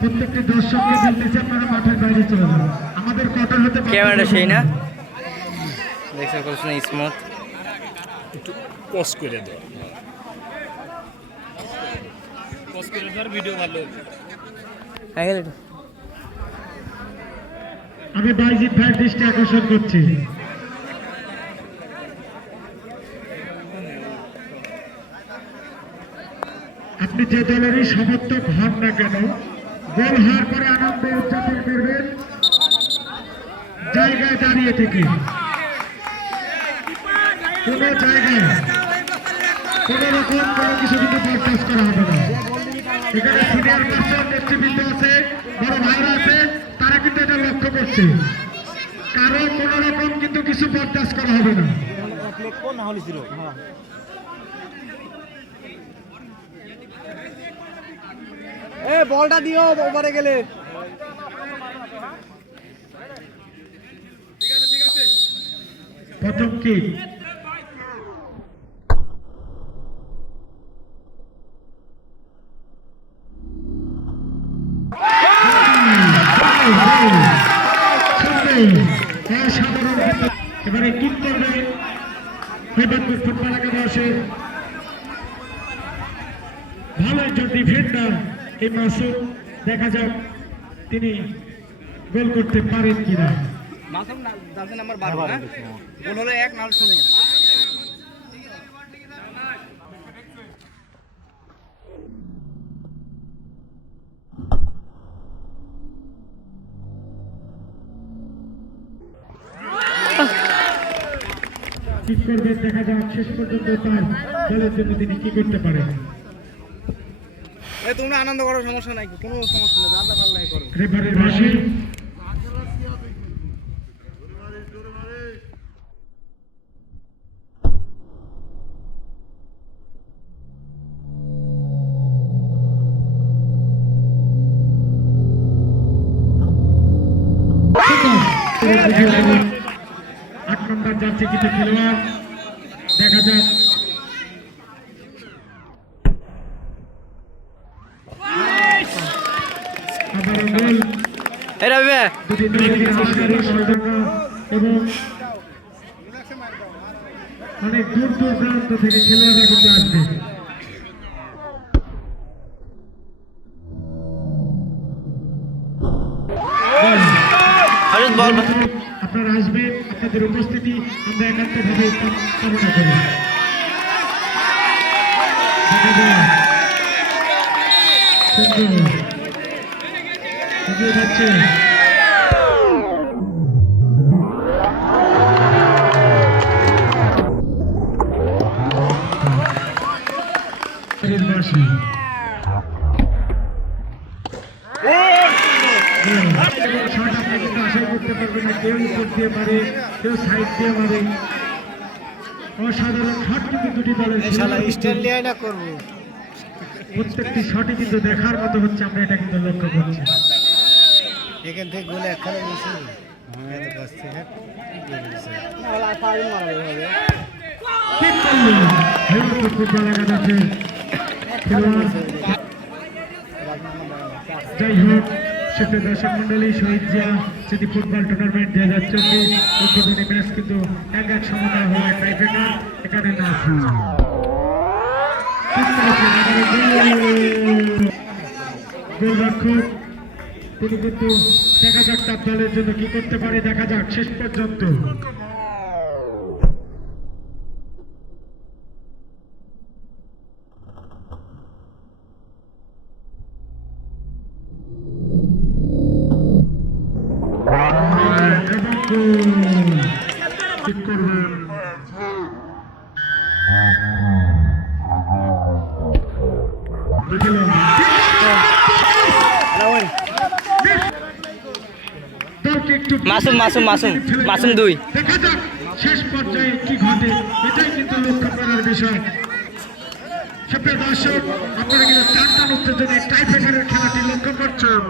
প্রত্যেকটি দর্শককে বলতেছে আপনারা মাঠের বাইরে চলে যান। আমাদের কত হতে ক্যামেরাটা সেই না দেখছেন কত সুন্দর স্মুথ। একটু পজ করে দাও, পজ করে দেওয়ার ভিডিও ভালো। আমি বাইজিৎ ভাইয়ের দৃষ্টি আকর্ষণ করছি। আপনি যে দলেরই সমর্থক হন না কেন, গোল হওয়ার পরে আনন্দ উদযাপন করবেন জায়গায় দাঁড়িয়ে থেকে। কোন জায়গায় কোন রকম কোনো কিছু কিন্তু বরদাস্ত করা হবে না। এখানে সিনিয়র পার্সন নেতৃবৃন্দ আছে, বড় ভাইরা আছে, তারা কিন্তু এটা লক্ষ্য করছে। কারো কোন রকম কিন্তু কিছু বরদাস্ত করা হবে না। বলটা দিও ওপারে গেলে। প্রথম কি এবারে কি করবে হেবাদপুর ফুটবল একাদশের ভালো একজন ডিফেন্ডার এই মাসুদ, দেখা যাক তিনি গোল করতে পারেন কিনা। মাসুম জার্সি নাম্বার 12 না, গোল হলো 1 নাল 0। কি করবে দেখা যাক শেষ পর্যন্ত তার দলের জন্য তিনি কি করতে পারেন। তোমরা আনন্দ করো, সমস্যা নাই, কোনো সমস্যা নেই, যা ভালো লাগে করো। রেফারির বাঁশি আট নম্বর জার্সি কিছু খেলোয়াড়, দেখা যাক আবারও গোল। এবং অনেক দূর দূরান্ত থেকে খেলোয়াড়রা কিন্তু আসবে। আপনারা আসবেন, আপনাদের উপস্থিতি আমরা একান্তভাবে কামনা করি। সুন্দর যাচ্ছে আশা করতে পারবে না, কেউ উপর দিয়ে মারে, কেউ সাইড দিয়ে মারে। অসাধারণ শট কিন্তু দুটি দলের প্রত্যেকটি শটই কিন্তু দেখার মতো হচ্ছে, আমরা এটা কিন্তু লক্ষ্য করছি। এখান থেকে গোলে একখানে বেশি যাই হোক, সেটা দর্শক মন্ডলী, শহীদ জিয়া স্মৃতি ফুটবল টুর্নামেন্ট 2024 উদ্বোধনী ম্যাচ কিন্তু এক সমতা হওয়া টাইব্রেকার এখানে না। গোলরক্ষক তিনি কিন্তু দেখা যাক তার দলের জন্য কি করতে পারে, দেখা যাক শেষ পর্যন্ত। ঠিক করবেন মাসুম মাসুম মাসুম মাসুম 2। দেখা যাক শেষ পর্যায়ে কি ঘটে, এটাই কিন্তু লক্ষ্য করার বিষয়। সুপ্রিয় দর্শক, আপনারা কিন্তু টান টান উত্তেজনায় টাইব্রেকারের খেলাটি লক্ষ্য করছেন।